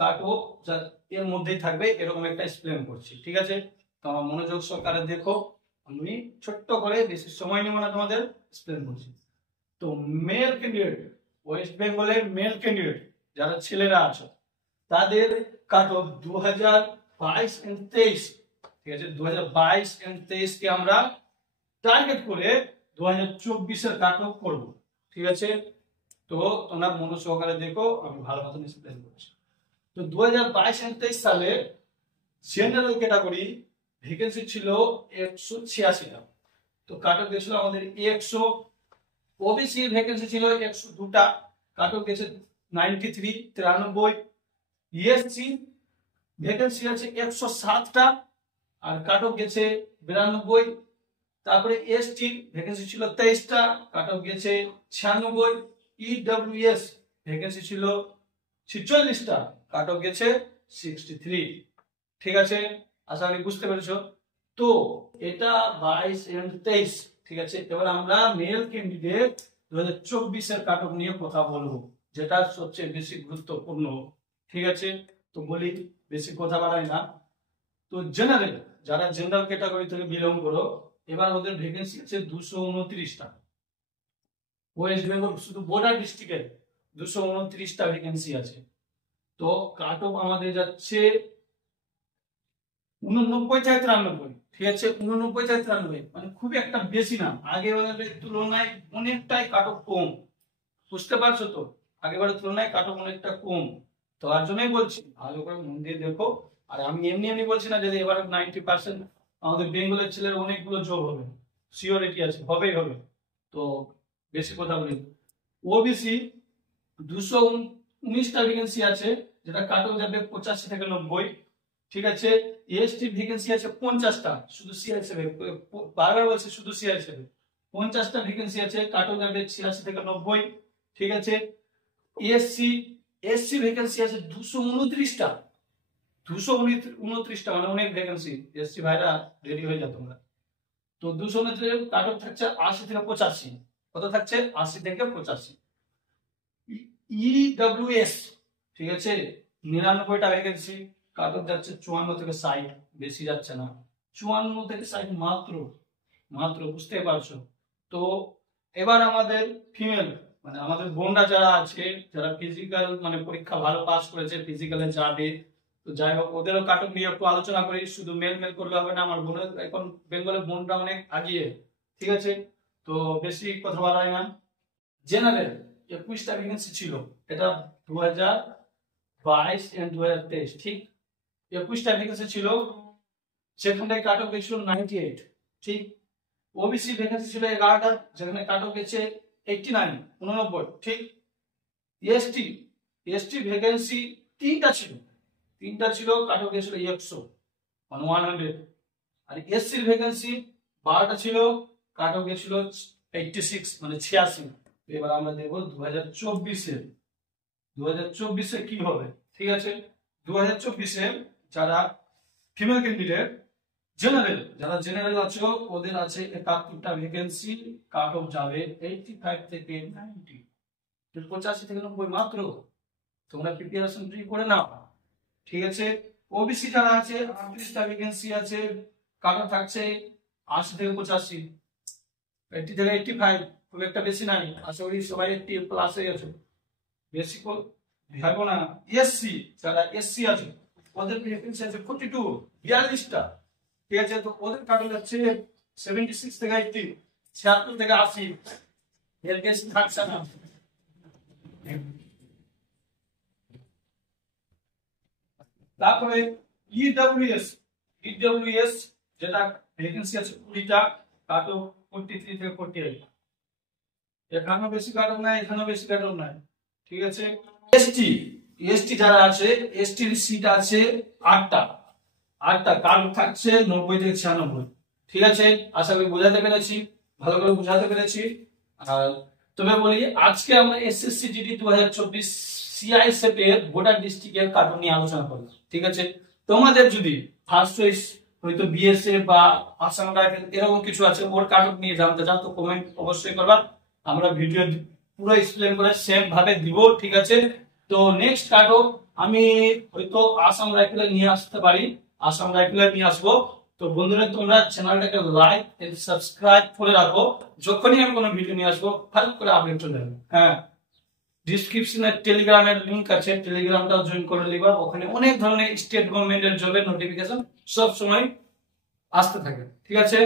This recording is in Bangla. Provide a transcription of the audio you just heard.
কাট অফ এর মধ্যেই থাকবে এরকম একটা এক্সপ্লেন করছি, ঠিক আছে? তো আমার মনোযোগ সহকারে দেখো, আমি ছোট্ট করে বেশি সময় নেব না, তোমাদের এক্সপ্লেন করছি। তো মেল ক্যান্ডিডেট, ওয়েস্ট বেঙ্গলের মেল ক্যান্ডিডেট যারা ছেলেরা আছে তাদের কাট অফ 2022 এন্ড 23, ঠিক আছে? 2022 এন্ড 23 কে আমরা টার্গেট করে 2024 এর কাট অফ করব, ঠিক আছে? তো তোমরা মনোযোগ সহকারে দেখো, আমি ভালো মতন এক্সপ্লেন করছি। তো 2022 এন্ড 23 সালে জেনারেল ক্যাটাগরি ভ্যাকেন্সি ছিল 186টা, তো কাট অফ গেছিল আমাদের 100। ওবিসি ভ্যাকেন্সি ছিল 102টা, কাট অফ গেছে 93 এসসি ভ্যাকেন্সি আছে 107টা আর কাট অফ গেছে 92। তারপরে এসটি ভ্যাকেন্সি ছিল 23টা, কাট অফ গেছে 96। ইডব্লিউএস ভ্যাকেন্সি ছিল 46টা, কাট অফ গেছে 63, ঠিক আছে? আশা করি বুঝতে পেরেছো। তো এটা 22 এন্ড 23, ঠিক আছে? এবার আমরা মেল ক্যান্ডিডেট 2024 এর কাট অফ নিয়ে কথা বলবো, যেটা সবচেয়ে বেশি গুরুত্বপূর্ণ, ঠিক আছে? তো বলি, বেশি কথা বাড়াই না। তো জেনারেল, যারা জেনারেল ক্যাটাগরি থেকে বিলং করো, এবার ওদের ভ্যাকেন্সি আছে 229টা। ওয়েস্ট বেঙ্গল শুধু বর্ডার ডিস্ট্রিক্টে 229টা ভ্যাকেন্সি আছে। তো কাট অফ আমাদের যাচ্ছে 89-93, ঠিক আছে? 89-93 মানে খুব একটা বেশি না, আগেবারের তুলনায় অনেকটাই কাট অফ কম, বুঝতে পারছো তো? আগেবারের তুলনায় কাট অফ অনেকটা কম। তো তার জন্যই বলছি ভালো করে মন দিয়ে দেখো। আর আমি এমনি বলছি না যে এবারে 90% আমাদের বেঙ্গলের ছেলের অনেকগুলো জব হবে, সিওরিটি আছে, হবেই হবে। তো বেশি কথা বলি, ওবিসি 219টা ভ্যাকেন্সি আছে, যেটা কাট অফ যাবে 85 থেকে 90, ঠিক আছে? এসটি ভ্যাকেন্সি আছে 50টা, শুধু সিআইএসএফ, বারবার বলছে শুধু সিআইএসএফ 50টা ভ্যাকেন্সি আছে, কাট অফ যাবে 86 থেকে 90, ঠিক আছে? এসসি ভ্যাকেন্সি আছে 229টা, 229টা মানে অনেক ভ্যাকেন্সি। এসসি ভাইরা রেডি হয়ে যাও তোমরা। তো 229 কাট অফ থাকছে 80 থেকে 85, কত থাকছে? 80 থেকে 85। ইডব্লিউএস, ঠিক আছে? 99টা ভ্যাকেন্সি, কাট অফ যাচ্ছে 54 থেকে 60, বেশি যাচ্ছে না, 54 থেকে 60 মাত্র, বুঝতে পারছো? তো এবার আমাদের ফিমেল, মানে আমাদের বোনরা যারা আছে, যারা ফিজিক্যাল মানে পরীক্ষা ভালো পাস করেছে, ফিজিক্যালে যাবে, তো যাই হোক ওদেরও কাট অফ নিয়ে একটু আলোচনা করি। শুধু মেল করলে হবে না, আমার বোনের এখন বেঙ্গলের বোনরা অনেক আগিয়ে, ঠিক আছে? তো বেশি কথা বলাই না। জেনারেল 21টা ভ্যাকেন্সি ছিল, এটা 2022 এন্ড 2023, ঠিক? 21টা ভ্যাকেন্সি ছিল, সেখানে কাট অফ গেছিল 98, ঠিক? ওবিসি ভ্যাকেন্সি ছিল 11টা, যেখানে কাট অফ গেছে 89, ঠিক? এসটি ভ্যাকেন্সি 3টা ছিল, কাট অফ গেছিল 100 মানে 100। আর এসসির ভ্যাকেন্সি 12টা ছিল, কাট অফ গেছিল 86 মানে 86। এবার আমরা দেখব 2024 এ কি হবে, ঠিক আছে? 2024 যারা ফিমেল ক্যান্ডিডেট যারা জেনারেল আছে, ওদের আছে 71টা ভ্যাকেন্সি, কাট অফ যাবে 85 থেকে 90, 85 থেকে 90 মাত্র। তোমরা প্রিপারেশন করে নাও, ঠিক আছে? ওবিসি যারা আছে 38টা ভ্যাকেন্সি আছে, কাট অফ থাকছে 80 থেকে 85, 80 থেকে 85, খুব একটা বেশি নাই, আশা করি সবাই 80 প্লাস হয়ে গেছে, বেশি ভাবো না। যারা এসসি আছে, ওদের ভ্যাকেন্সি আছে 42টা, ঠিক আছে? তো ওদের কাট অফ যাচ্ছে 76 থেকে 80, 76 থেকে 80, এর বেশি থাকছে না। তারপরে ইডব্লিউএস যেটা ভ্যাকেন্সি আছে 20টা, কাট অফ 43 থেকে 48, এখানেও বেশি কাট অফ নাই, এখানেও বেশি কাট অফ নাই, ঠিক আছে? এসটি যারা আছে, এসটির সিট আছে 8টা, কাট অফ থাকছে 90 থেকে 96, ঠিক আছে? আশা করি বোঝাতে পেরেছি, ভালো করে বোঝাতে পেরেছি। আর তবে বলি, আজকে আমরা এসএসসি জিডি 2024 সিআইএসএফ এর বর্ডার ডিস্ট্রিক্টের কাট অফ নিয়ে আলোচনা করব, ঠিক আছে? তোমাদের যদি ফার্স্ট চয়েস হয়তো বিএসএফ বা আসাম রাইফেল এরকম কিছু আছে, ওর কাট অফ নিয়ে জানতে চাও তো কমেন্ট অবশ্যই করবা, আমরা ভিডিও পুরো এক্সপ্লেন করে সেম ভাবে দিব, ঠিক আছে? তো নেক্সট কাট অফ আমি হয়তো আসাম রাইফেলে নিয়ে আসতে পারি, আসাম রাইফেলে নিয়ে আসবো। তো বন্ধুরা তোমরা চ্যানেলটাকে লাইক এন্ড সাবস্ক্রাইব করে রাখো, যখনই আমি কোনো ভিডিও নিয়ে আসবো ফাইল করে আপডেট চলে যাবে। হ্যাঁ, ডিসক্রিপশনে টেলিগ্রামের লিংক আছে, টেলিগ্রামটাও জয়েন করে নিবা। ওখানে অনেক ধরনের স্টেট গভর্নমেন্টের জবের নোটিফিকেশন সব সময় আসতে থাকে, ঠিক আছে।